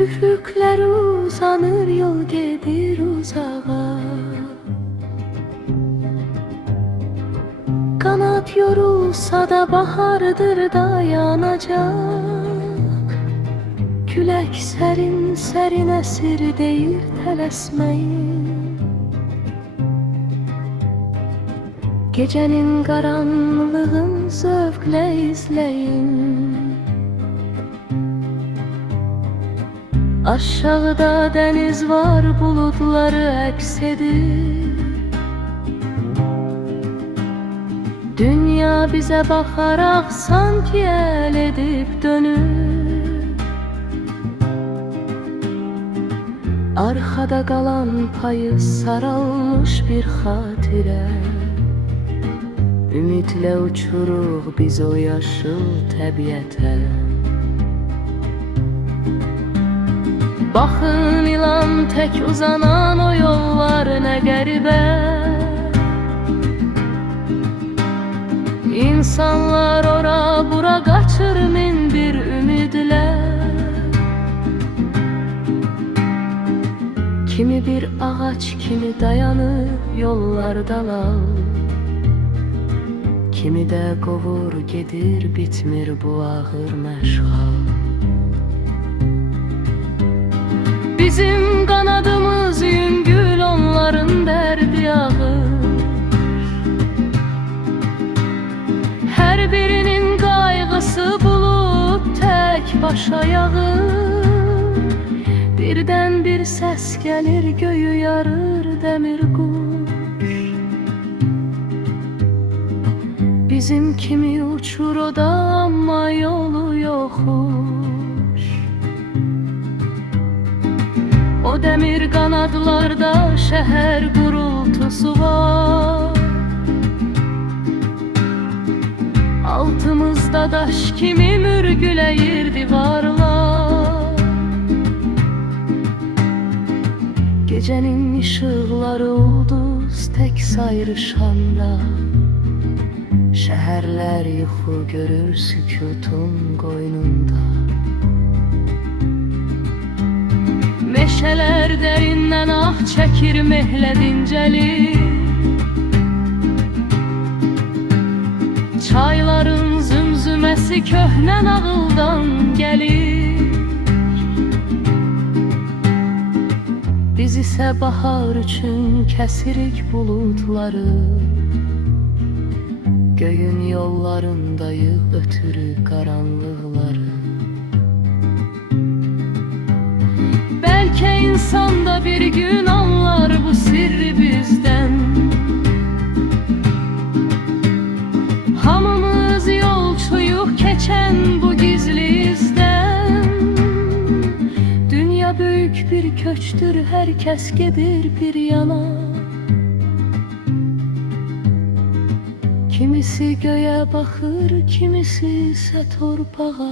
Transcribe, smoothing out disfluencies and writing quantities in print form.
Üfükler uzanır, yol gedir uzağa. Kanat yorulsa da bahardır dayanacak. Külək sərin sərin əsir deyir tələsməyin. Gecenin karanlığın zövkle izleyin. Aşağıda deniz var, bulutları əks edir. Dünya bize bakarak sanki el edip dönür. Arkada kalan payı saralmış bir hatire. Ümitle uçuruq biz o yaşıl təbiətə. Baxın ilan tək uzanan o yollar nə qəribə. İnsanlar ora bura qaçır min bir ümidlə. Kimi bir ağac kimi dayanır yollardalar. Kimi də qovur gedir, bitmir bu ağır məşğal. Bizim qanadımız yüngül, onların dərdi ağır. Hər birinin qayğısı bulut tək başa yağır. Birdən bir səs gəlir, göyü yarır dəmir quş. Bizim kimi uçur o da amma yolu yoxmuş. O dəmir qanadlarda şəhər gurultusu var. Altımızda daş kimi mürgüləyir divarlar. Gecenin ışıqları ulduz tək sayrışanda. Şəhərlər yuxu görür sükutun qoynunda. Meşələr dərindən ah çəkir, mehlə dincəlir. Çayların zümzüməsi köhnə nağıldan gəlir. Biz isə bahar üçün kəsirik bulutları. Göyün yollarındayıq ötürü qaranlıqları. Bəlkə insan da bir gün anlar bu sirri bizdən. Hamımız yolçuyuq keçən bu gizli izdən. Dünya böyük bir köçdür, hər kəs gedir bir yana. Kimisi göğe bakır, kimisi ise torpağa.